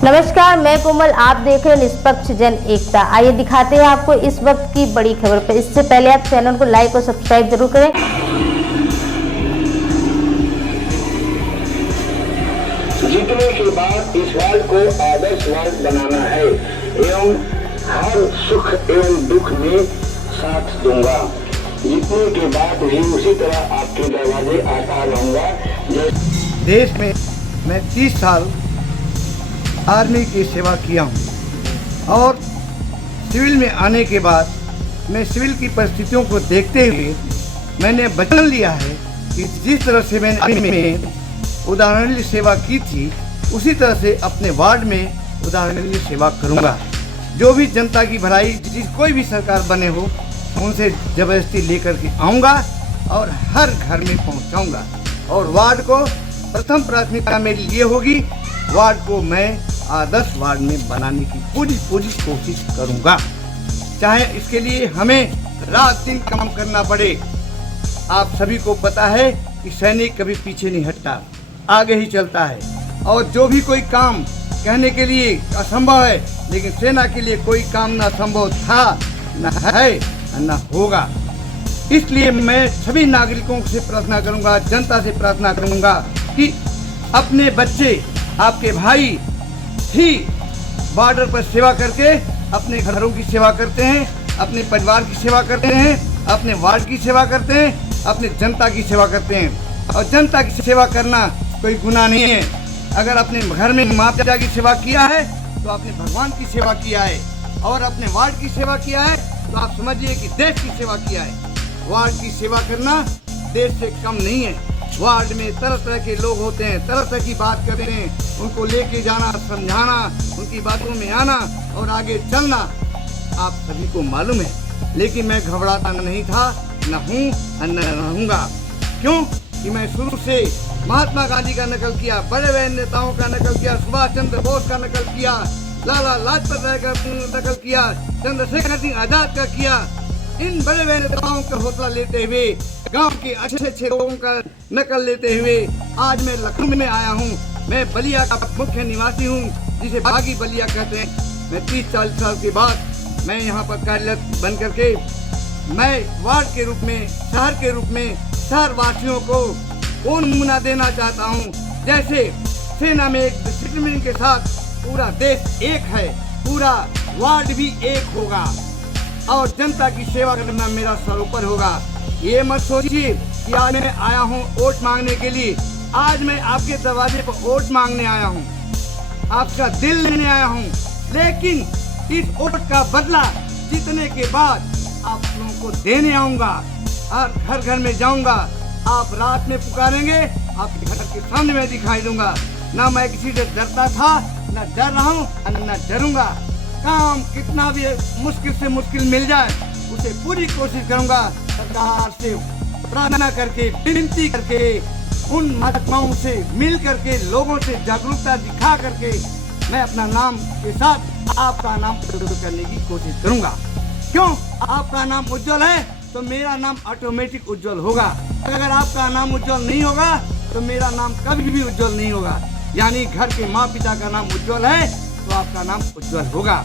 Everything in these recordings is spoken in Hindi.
नमस्कार, मैं कोमल, आप देख रहे हैं निष्पक्ष जन एकता। आइए दिखाते हैं आपको इस वक्त की बड़ी खबर पर। इससे पहले आप चैनल को लाइक और सब्सक्राइब जरूर करें। जीतने के बाद इस वार्ड को आदर्श वार्ड बनाना है एवं हर सुख एवं दुख में साथ दूंगा। जीतने के बाद भी उसी तरह आपके दरवाजे आता रहूंगा। देश में मैं 30 साल आर्मी की सेवा किया हूँ और सिविल में आने के बाद मैं सिविल की परिस्थितियों को देखते हुए मैंने वचन लिया है कि जिस तरह से मैंने आर्मी में उदाहरणीय सेवा की थी उसी तरह से अपने वार्ड में उदाहरणीय सेवा करूँगा। जो भी जनता की भलाई कोई भी सरकार बने हो उनसे जबरदस्ती लेकर के आऊँगा और हर घर में पहुँचाऊँगा। और वार्ड को प्रथम प्राथमिकता मेरी ये होगी, वार्ड को मैं आदर्श वार्ड में बनाने की पूरी कोशिश करूंगा, चाहे इसके लिए हमें रात दिन काम करना पड़े। आप सभी को पता है कि सैनिक कभी पीछे नहीं हटता, आगे ही चलता है। और जो भी कोई काम कहने के लिए असंभव है, लेकिन सेना के लिए कोई काम ना संभव था, न है, न होगा। इसलिए मैं सभी नागरिकों से प्रार्थना करूंगा, जनता से प्रार्थना करूंगा कि अपने बच्चे, आपके भाई ही बॉर्डर पर सेवा करके अपने घरों की सेवा करते हैं, अपने परिवार की सेवा करते हैं, अपने वार्ड की सेवा करते हैं, अपने जनता की सेवा करते हैं। और जनता की सेवा करना कोई गुनाह नहीं है। अगर अपने घर में माँ पिता की सेवा किया है तो आपने भगवान की सेवा किया है, और अपने वार्ड की सेवा किया है तो आप समझिए कि देश की सेवा किया है। वार्ड की सेवा करना देश से कम नहीं है। वार्ड में तरह तरह के लोग होते हैं, तरह तरह की बात करते हैं, उनको लेके जाना, समझाना, उनकी बातों में आना और आगे चलना आप सभी को मालूम है। लेकिन मैं घबराता नहीं था, न हूँ न रहूँगा। क्यों कि मैं शुरू से महात्मा गांधी का नकल किया, बड़े बड़े नेताओं का नकल किया, सुभाष चंद्र बोस का नकल किया, लाला लाजपत राय का नकल किया, चंद्रशेखर सिंह आजाद का किया। इन बड़े बड़े नेताओं का हौसला लेते हुए, गांव के अच्छे अच्छे लोगों का नकल लेते हुए आज मैं लखनऊ में आया हूं। मैं बलिया का मुख्य निवासी हूं, जिसे बागी बलिया कहते हैं। मैं 30-40 साल के बाद मैं यहां पर कार्यरत बन करके मैं वार्ड के रूप में, शहर के रूप में शहर वासियों को वो नमूना देना चाहता हूं। जैसे सेना में एक डिसिप्लिन के साथ पूरा देश एक है, पूरा वार्ड भी एक होगा और जनता की सेवा करना मेरा स्वरूपर होगा। ये मत सोचिए कि आज मैं आया हूँ वोट मांगने के लिए। आज मैं आपके दरवाजे पर वोट मांगने आया हूँ, आपका दिल लेने आया हूँ। लेकिन इस वोट का बदला जीतने के बाद आप लोगों को देने आऊँगा और घर घर में जाऊँगा। आप रात में पुकारेंगे, आपके घर के सामने मैं दिखाई दूंगा। ना मैं किसी से डरता था, न डर रहा हूँ, न डरूंगा। काम कितना भी मुश्किल से मुश्किल मिल जाए उसे पूरी कोशिश करूंगा। सरकार से प्रार्थना करके, विनती करके, उन महात्माओं से मिल करके, लोगों से जागरूकता दिखा करके मैं अपना नाम के साथ आपका नाम उज्जवल करने की कोशिश करूंगा। क्यों? आपका नाम उज्जवल है तो मेरा नाम ऑटोमेटिक उज्जवल होगा। अगर आपका नाम उज्जवल नहीं होगा तो मेरा नाम कभी भी उज्जवल नहीं होगा। यानी घर के माँ पिता का नाम उज्जवल है तो आपका नाम उज्जवल होगा।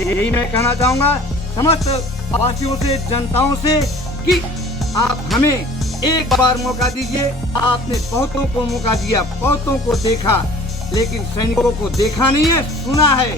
यही मैं कहना चाहूँगा समस्त वासियों से, जनताओं से कि आप हमें एक बार मौका दीजिए। आपने बहुतों को मौका दिया, बहुतों को देखा, लेकिन सैनिकों को देखा नहीं है, सुना है।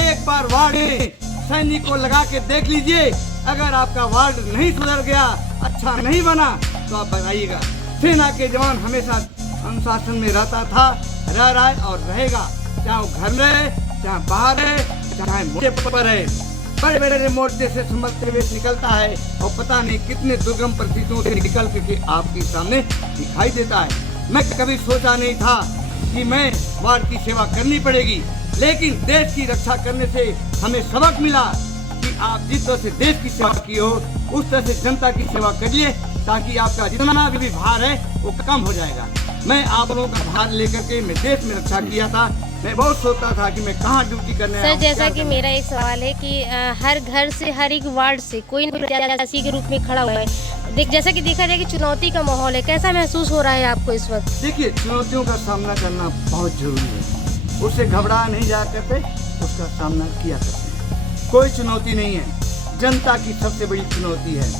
एक बार वार्ड में सैनिक को लगा के देख लीजिए। अगर आपका वार्ड नहीं सुधर गया, अच्छा नहीं बना तो आप बताइएगा। सेना के जवान हमेशा अनुशासन में रहता था, रह रहा है और रहेगा, चाहे वो घर में रहे, चाहे बाहर है, चाहे मोर्चे पर है। बड़े बड़े मोर्चे से संभलते हुए निकलता है और पता नहीं कितने दुर्गम परिस्थितियों से निकल के आपके सामने दिखाई देता है। मैं कभी सोचा नहीं था कि मैं वार्ड की सेवा करनी पड़ेगी, लेकिन देश की रक्षा करने से हमें सबक मिला कि आप जिस तरह से देश की सेवा की हो उस तरह से जनता की सेवा करिए, ताकि आपका जितना भी भार है वो कम हो जाएगा। मैं आप लोगों का भार लेकर के मैं देश में रक्षा किया था। मैं बहुत सोचता था कि मैं कहाँ ड्यूटी करने आया हूं। सर, जैसा कि मेरा एक सवाल है कि हर घर से, हर एक वार्ड से कोई न कोई प्रत्याशी के रूप में खड़ा हुआ है। जैसा कि देखा जाए कि चुनौती का माहौल है, कैसा महसूस हो रहा है आपको इस वक्त? देखिए, चुनौतियों का सामना करना बहुत जरूरी है। उससे घबरा नहीं जा करते, उसका सामना किया करते हैं। कोई चुनौती नहीं है, जनता की सबसे बड़ी चुनौती है।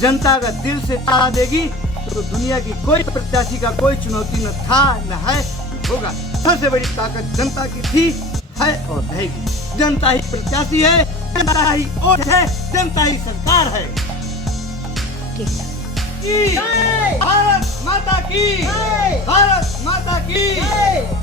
जनता अगर दिल से चाह देगी तो दुनिया की कोई प्रत्याशी का कोई चुनौती न था, न है, न होगा। सबसे बड़ी ताकत जनता की थी, है और रहेगी। जनता ही प्रत्याशी है, जनता ही वोट है, जनता ही सरकार है। भारत माता की, भारत माता की।